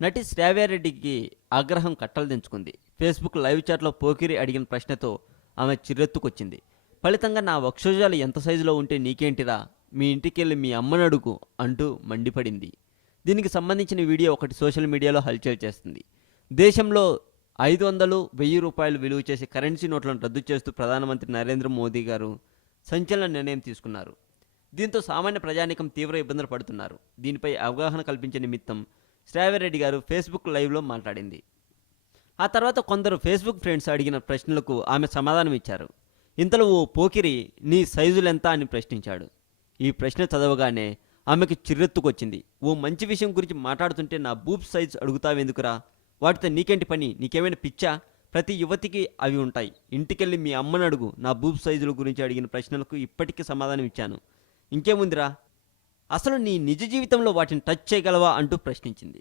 నటి శ్రావ్యారెడ్డికి ఆగ్రహం కట్టలు తెంచుకుంది. ఫేస్బుక్ లైవ్ చాట్లో పోకిరి అడిగిన ప్రశ్నతో ఆమె చిర్రెత్తుకొచ్చింది. ఫలితంగా నా వక్షోజాలు ఎంత సైజులో ఉంటే నీకేంటిరా, మీ ఇంటికెళ్ళి మీ అమ్మని అడుగు అంటూ మండిపడింది. దీనికి సంబంధించిన వీడియో ఒకటి సోషల్ మీడియాలో హల్చల్ చేస్తుంది. దేశంలో 500, 1000 రూపాయలు విలువ చేసే కరెన్సీ నోట్లను రద్దు చేస్తూ ప్రధానమంత్రి నరేంద్ర మోదీ గారు సంచలన నిర్ణయం తీసుకున్నారు. దీంతో సామాన్య ప్రజానీకం తీవ్ర ఇబ్బందులు పడుతున్నారు. దీనిపై అవగాహన కల్పించే నిమిత్తం శ్రావ్యారెడ్డి గారు ఫేస్బుక్ లైవ్లో మాట్లాడింది. ఆ తర్వాత కొందరు ఫేస్బుక్ ఫ్రెండ్స్ అడిగిన ప్రశ్నలకు ఆమె సమాధానం ఇచ్చారు. ఇంతలో ఓ పోకిరి నీ సైజులెంత అని ప్రశ్నించాడు. ఈ ప్రశ్న చదవగానే ఆమెకు చిర్రెత్తుకొచ్చింది. ఓ మంచి విషయం గురించి మాట్లాడుతుంటే నా బూబ్ సైజ్ అడుగుతావెందుకురా, వాటితో నీకేంటి పని, నీకేమైనా పిచ్చా, ప్రతి యువతికి అవి ఉంటాయి, ఇంటికెళ్ళి మీ అమ్మని అడుగు, నా బూబ్ సైజుల గురించి అడిగిన ప్రశ్నలకు ఇప్పటికీ సమాధానం ఇచ్చాను, ఇంకేముందిరా, అసలు నీ నిజ జీవితంలో వాటిని టచ్ చేయగలవా అంటూ ప్రశ్నించింది.